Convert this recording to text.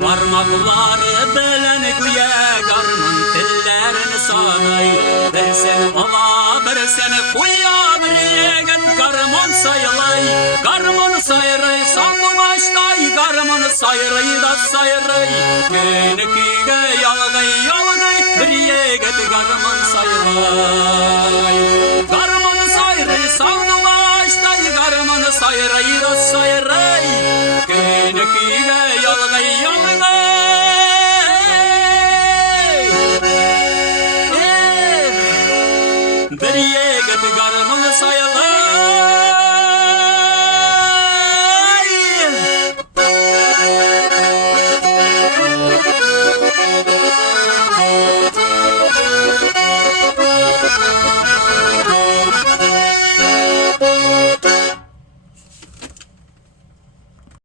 Parmakları belen güye garmın tillerini saray. Bir seni ala bir seni kuya bir yegin garmon sayılay. Garmon sayray sandım açtay garmon sayray da sayray. Kenikige yalgay yalgay bir yegin garmon sayılay. Garmon sayray sandım açtay garmon sayray da sayray. Kenikige yalgay yalgay. Bir yegin garmon sayılay.